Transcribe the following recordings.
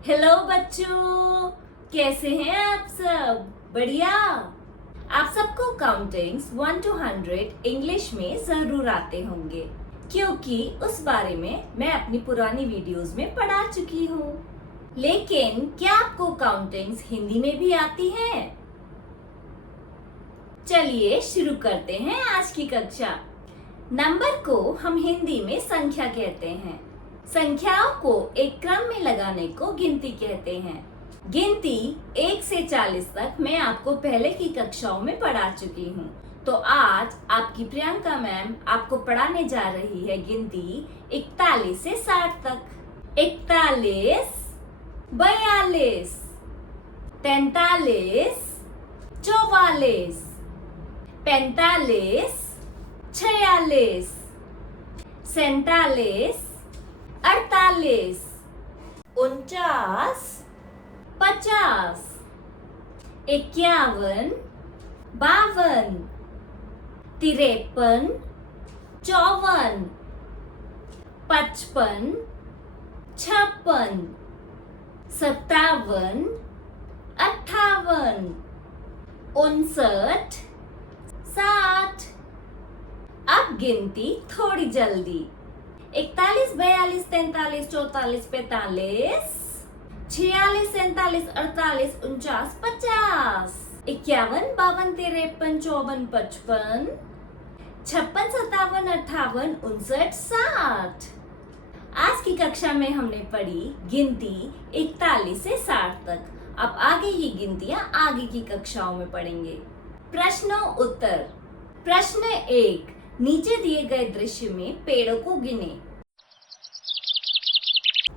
Hello बच्चों, कैसे हैं आप सब? बढ़िया। आप सबको काउंटिंग्स 1 to 100 इंग्लिश में जरूर आते होंगे, क्योंकि उस बारे में मैं अपनी पुरानी वीडियोस में पढ़ा चुकी हूँ। लेकिन क्या आपको काउंटिंग्स हिंदी में भी आती हैं? चलिए शुरू करते हैं आज की कक्षा। नंबर को हम हिंदी में संख्या कहते हैं। संख्याओं को एक क्रम में लगाने को गिनती कहते हैं। गिनती 1 से 40 तक मैं आपको पहले की कक्षाओं में पढ़ा चुकी हूँ। तो आज आपकी प्रियंका मैम आपको पढ़ाने जा रही है गिनती 41 से 60 तक। 41, 42, 43, 44, 45, 46, 47, 48, 49, 50, 51, 52, 53, 54, 55, 56, 57, 58, 59, 60। अब गिनती थोड़ी जल्दी। 41, 42, 43, 44, 45, 46, 47, 48, 49, 50, 51, 52, 53, 54, 55, 56, 57, 58, 59, 60। आज की कक्षा में हमने पढ़ी गिनती 41 से 60 तक। अब आगे ये गिनतियां आगे की कक्षाओं में पढ़ेंगे। प्रश्नों उत्तर। प्रश्न 1, नीचे दिए गए दृश्य में पेड़ों को गिने।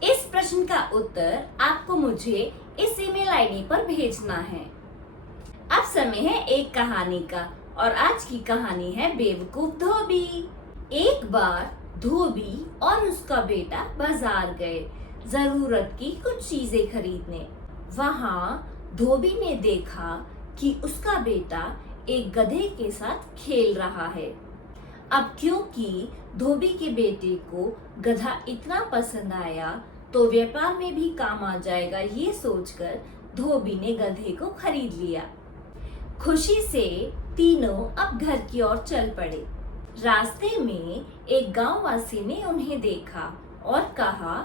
इस प्रश्न का उत्तर आपको मुझे इस ईमेल आईडी पर भेजना है। अब समय है एक कहानी का, और आज की कहानी है बेवकूफ धोबी। एक बार धोबी और उसका बेटा बाजार गए जरूरत की कुछ चीजें खरीदने। वहाँ धोबी ने देखा कि उसका बेटा एक गधे के साथ खेल रहा है। अब क्योंकि धोबी के बेटे को गधा इतना पसंद आया तो व्यापार में भी काम आ जाएगा, ये सोचकर धोबी ने गधे को खरीद लिया। खुशी से तीनों अब घर की ओर चल पड़े। रास्ते में एक गांववासी ने उन्हें देखा और कहा,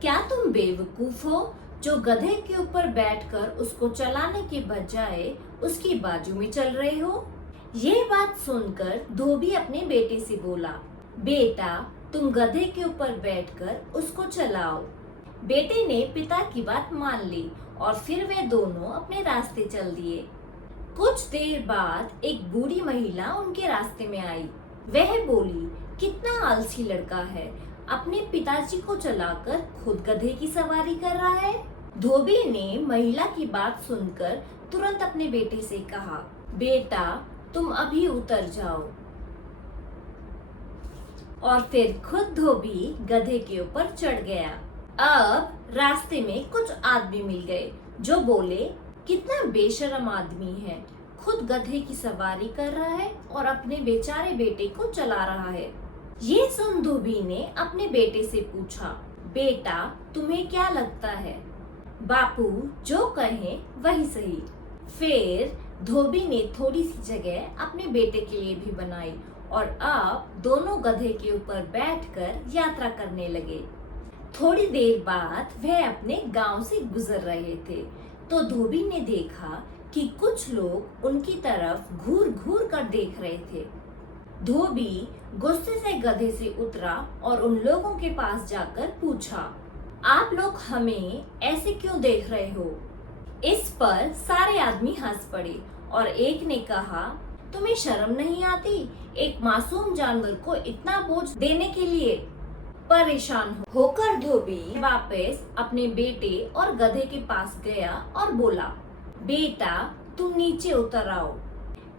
क्या तुम बेवकूफ हो जो गधे के ऊपर बैठकर उसको चलाने के बजाय उसकी बाजू में चल रहे हो? ये बात सुनकर धोबी अपने बेटे से बोला, बेटा तुम गधे के ऊपर बैठकर उसको चलाओ। बेटे ने पिता की बात मान ली और फिर वे दोनों अपने रास्ते चल दिए। कुछ देर बाद एक बूढ़ी महिला उनके रास्ते में आई। वह बोली, कितना आलसी लड़का है, अपने पिताजी को चलाकर खुद गधे की सवारी कर रहा है। धोबी ने महिला की बात सुनकर तुरंत अपने बेटे से कहा, बेटा तुम अभी उतर जाओ। और फिर खुद धोबी गधे के ऊपर चढ़ गया। अब रास्ते में कुछ आदमी मिल गए जो बोले, कितना बेशर्म आदमी है, खुद गधे की सवारी कर रहा है और अपने बेचारे बेटे को चला रहा है। ये सुन धोबी ने अपने बेटे से पूछा, बेटा तुम्हें क्या लगता है? बापू जो कहे वही सही। फिर धोबी ने थोड़ी सी जगह अपने बेटे के लिए भी बनाई और अब दोनों गधे के ऊपर बैठकर यात्रा करने लगे। थोड़ी देर बाद वह अपने गांव से गुजर रहे थे तो धोबी ने देखा कि कुछ लोग उनकी तरफ घूर घूर कर देख रहे थे। धोबी गुस्से से गधे से उतरा और उन लोगों के पास जाकर पूछा, आप लोग हमें ऐसे क्यों देख रहे हो? इस पर सारे आदमी हंस पड़े और एक ने कहा, तुम्हें शर्म नहीं आती एक मासूम जानवर को इतना बोझ देने के लिए? परेशान होकर धोबी वापस अपने बेटे और गधे के पास गया और बोला, बेटा तुम नीचे उतर आओ।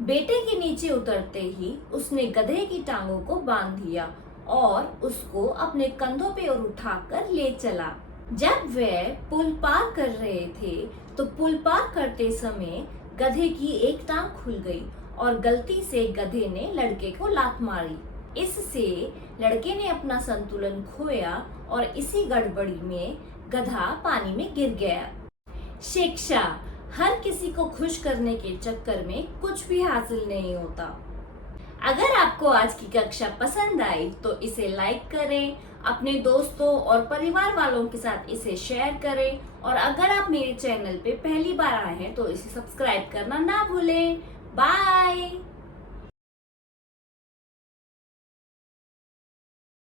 बेटे के नीचे उतरते ही उसने गधे की टांगों को बांध दिया और उसको अपने कंधों पे और उठाकर ले चला। जब वह पुल पार कर रहे थे तो पुल पार करते समय गधे की एक टांग खुल गई और गलती से गधे ने लड़के को लात मारी। इससे लड़के ने अपना संतुलन खोया और इसी गड़बड़ी में गधा पानी में गिर गया। शिक्षा, हर किसी को खुश करने के चक्कर में कुछ भी हासिल नहीं होता। अगर आपको आज की कक्षा पसंद आई तो इसे लाइक करें, अपने दोस्तों और परिवार वालों के साथ इसे शेयर करें और अगर आप मेरे चैनल पे पहली बार आए हैं तो इसे सब्सक्राइब करना ना भूलें। बाय।